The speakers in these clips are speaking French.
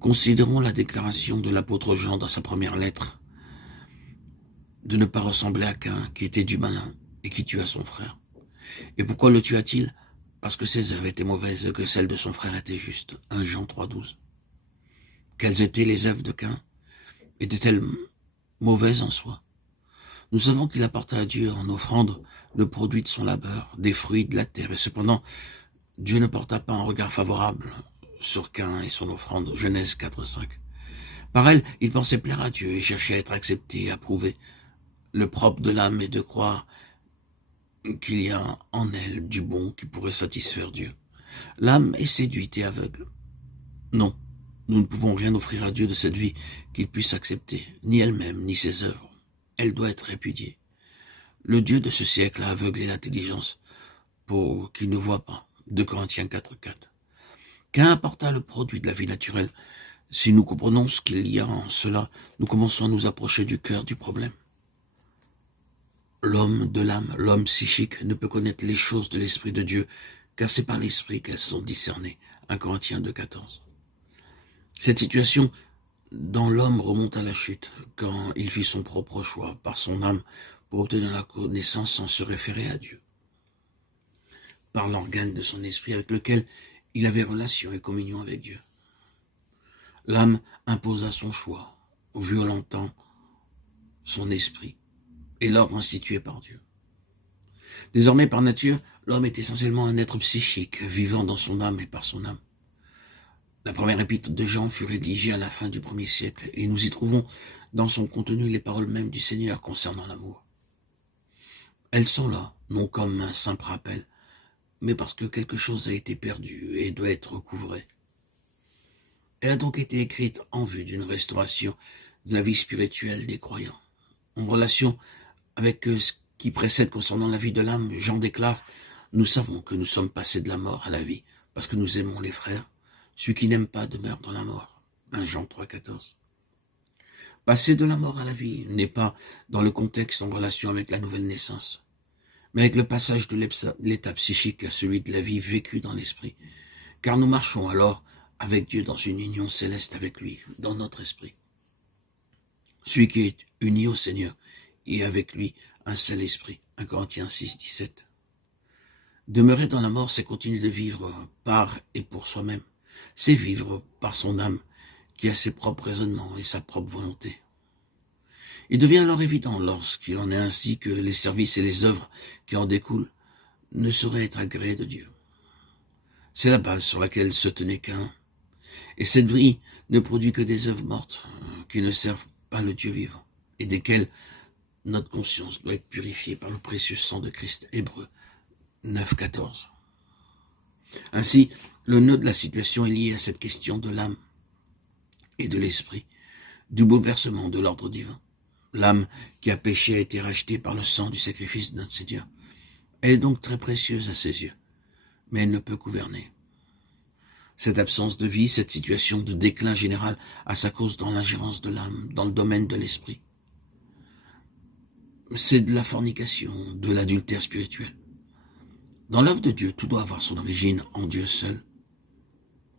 Considérons la déclaration de l'apôtre Jean dans sa première lettre, de ne pas ressembler à Caïn, qui était du malin et qui tua son frère. Et pourquoi le tua-t-il? Parce que ses œuvres étaient mauvaises et que celles de son frère étaient justes. 1 Jean 3,12. Quelles étaient les œuvres de Caïn? Étaient-elles mauvaises en soi? Nous savons qu'il apporta à Dieu en offrande le produit de son labeur, des fruits de la terre. Et cependant, Dieu ne porta pas un regard favorable sur Caïn et son offrande. Genèse 4,5. Par elle, il pensait plaire à Dieu et cherchait à être accepté et approuvé. Le propre de l'âme est de croire qu'il y a en elle du bon qui pourrait satisfaire Dieu. L'âme est séduite et aveugle. Non, nous ne pouvons rien offrir à Dieu de cette vie qu'il puisse accepter, ni elle-même, ni ses œuvres. Elle doit être répudiée. Le Dieu de ce siècle a aveuglé l'intelligence pour qu'il ne voie pas. 2 Corinthiens 4,4. Caïn apporta le produit de la vie naturelle. Si nous comprenons ce qu'il y a en cela, nous commençons à nous approcher du cœur du problème. L'homme de l'âme, l'homme psychique, ne peut connaître les choses de l'Esprit de Dieu, car c'est par l'Esprit qu'elles sont discernées. 1 Corinthiens 2,14. Cette situation dans l'homme remonte à la chute, quand il fit son propre choix par son âme pour obtenir la connaissance sans se référer à Dieu, par l'organe de son esprit avec lequel il avait relation et communion avec Dieu. L'âme imposa son choix, violentant son esprit et l'ordre institué par Dieu. Désormais, par nature, l'homme est essentiellement un être psychique, vivant dans son âme et par son âme. La première épître de Jean fut rédigée à la fin du 1er siècle, et nous y trouvons dans son contenu les paroles mêmes du Seigneur concernant l'amour. Elles sont là, non comme un simple rappel, mais parce que quelque chose a été perdu et doit être recouvré. Elle a donc été écrite en vue d'une restauration de la vie spirituelle des croyants. En relation avec ce qui précède concernant la vie de l'âme, Jean déclare « Nous savons que nous sommes passés de la mort à la vie, parce que nous aimons les frères. Celui qui n'aime pas demeure dans la mort. » 1 Jean 3,14. Passer de la mort à la vie n'est pas dans le contexte en relation avec la nouvelle naissance, mais avec le passage de l'état psychique à celui de la vie vécue dans l'esprit. Car nous marchons alors avec Dieu dans une union céleste avec lui, dans notre esprit. Celui qui est uni au Seigneur et avec lui un seul esprit. 1 Corinthiens 6, 17. Demeurer dans la mort, c'est continuer de vivre par et pour soi-même. C'est vivre par son âme, qui a ses propres raisonnements et sa propre volonté. Il devient alors évident, lorsqu'il en est ainsi, que les services et les œuvres qui en découlent ne sauraient être agréés de Dieu. C'est la base sur laquelle se tenait Caïn. Et cette vie ne produit que des œuvres mortes, qui ne servent pas le Dieu vivant, et desquelles notre conscience doit être purifiée par le précieux sang de Christ. Hébreux 9, 14. Ainsi, le nœud de la situation est lié à cette question de l'âme et de l'esprit, du bouleversement de l'ordre divin. L'âme qui a péché a été rachetée par le sang du sacrifice de notre Seigneur. Elle est donc très précieuse à ses yeux, mais elle ne peut gouverner. Cette absence de vie, cette situation de déclin général a sa cause dans l'ingérence de l'âme, dans le domaine de l'esprit. C'est de la fornication, de l'adultère spirituel. Dans l'œuvre de Dieu, tout doit avoir son origine en Dieu seul.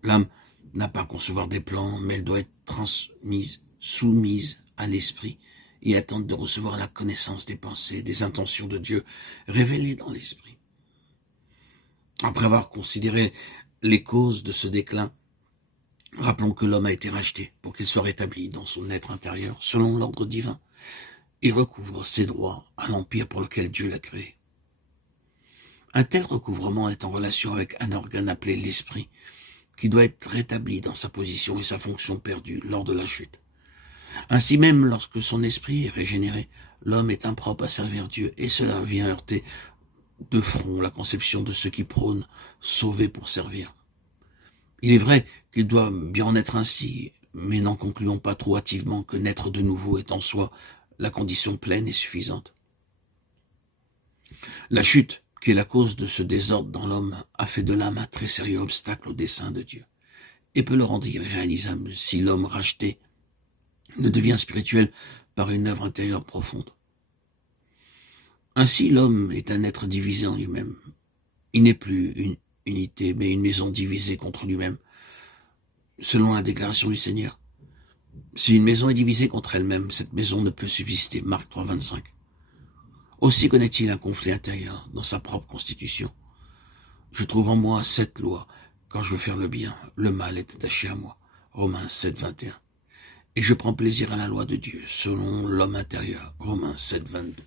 L'âme n'a pas à concevoir des plans, mais elle doit être transmise, soumise à l'esprit et attendre de recevoir la connaissance des pensées, des intentions de Dieu révélées dans l'esprit. Après avoir considéré les causes de ce déclin, rappelons que l'homme a été racheté pour qu'il soit rétabli dans son être intérieur selon l'ordre divin et recouvre ses droits à l'empire pour lequel Dieu l'a créé. Un tel recouvrement est en relation avec un organe appelé l'esprit, qui doit être rétabli dans sa position et sa fonction perdue lors de la chute. Ainsi même, lorsque son esprit est régénéré, l'homme est impropre à servir Dieu, et cela vient heurter de front la conception de ceux qui prônent sauver pour servir. Il est vrai qu'il doit bien en être ainsi, mais n'en concluons pas trop hâtivement que naître de nouveau est en soi la condition pleine et suffisante. La chute, qui est la cause de ce désordre dans l'homme, a fait de l'âme un très sérieux obstacle au dessein de Dieu, et peut le rendre irréalisable si l'homme racheté ne devient spirituel par une œuvre intérieure profonde. Ainsi, l'homme est un être divisé en lui-même. Il n'est plus une unité, mais une maison divisée contre lui-même. selon la déclaration du Seigneur. Si une maison est divisée contre elle-même, cette maison ne peut subsister. Marc 3, 25. Aussi connaît-il un conflit intérieur dans sa propre constitution. Je trouve en moi cette loi. Quand je veux faire le bien, le mal est attaché à moi. Romains 7, 21. Et je prends plaisir à la loi de Dieu, selon l'homme intérieur. Romains 7, 22.